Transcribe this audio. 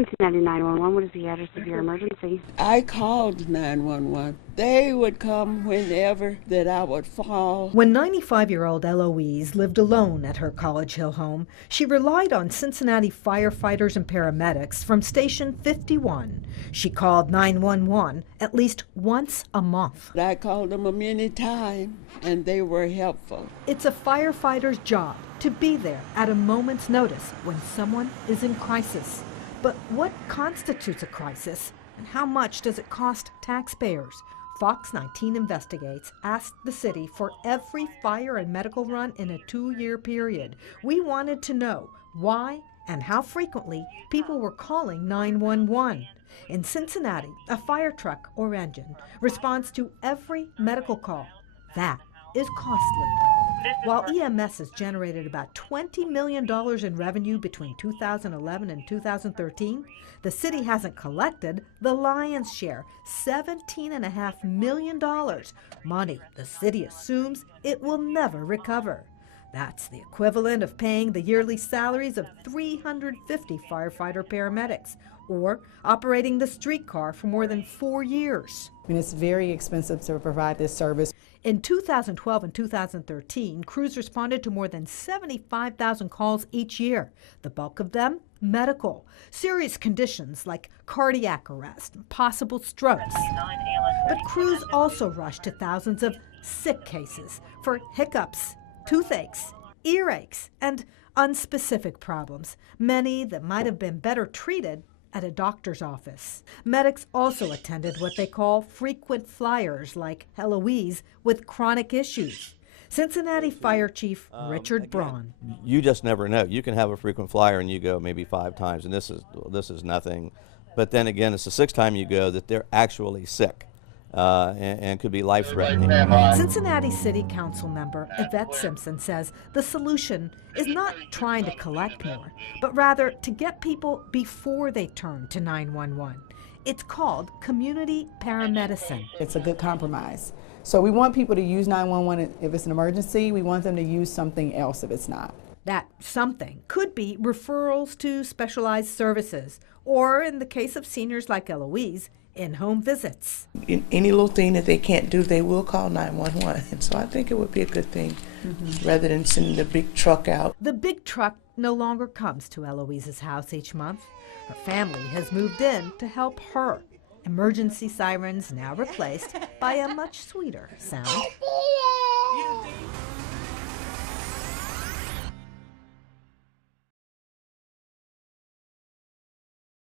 Cincinnati 911. What is the address of your emergency? I called 911. They would come whenever that I would fall. When 95-year-old Eloise lived alone at her College Hill home, she relied on Cincinnati firefighters and paramedics from Station 51. She called 911 at least once a month. I called them a many times, and they were helpful. It's a firefighter's job to be there at a moment's notice when someone is in crisis. But what constitutes a crisis, and how much does it cost taxpayers? Fox 19 Investigates asked the city for every fire and medical run in a 2-year period. We wanted to know why and how frequently people were calling 911. In Cincinnati, a fire truck or engine responds to every medical call. That is costly. While EMS has generated about $20 million in revenue between 2011 and 2013, the city hasn't collected the lion's share, $17.5 million, money the city assumes it will never recover. That's the equivalent of paying the yearly salaries of 350 firefighter paramedics, or operating the streetcar for more than 4 years. I mean, it's very expensive to provide this service. In 2012 and 2013, crews responded to more than 75,000 calls each year, the bulk of them medical. Serious conditions like cardiac arrest and possible strokes. But crews also rushed to thousands of sick cases for hiccups, toothaches, earaches, and unspecific problems, many that might have been better treated at a doctor's office. Medics also attended what they call frequent flyers, like Eloise with chronic issues. Cincinnati Fire Chief Richard Braun. You just never know. You can have a frequent flyer and you go maybe 5 times, and this is nothing. But then again, it's the 6th time you go that they're actually sick. And could be life-threatening. Cincinnati City Council member Yvette Simpson says the solution is not trying to collect more, but rather to get people before they turn to 911. It's called community paramedicine. It's a good compromise. So we want people to use 911 if it's an emergency. We want them to use something else if it's not. That something could be referrals to specialized services, or in the case of seniors like Eloise, in-home visits. In any little thing that they can't do, they will call 911. And so I think it would be a good thing rather than sending the big truck out. The big truck no longer comes to Eloise's house each month. Her family has moved in to help her. Emergency sirens now replaced by a much sweeter sound.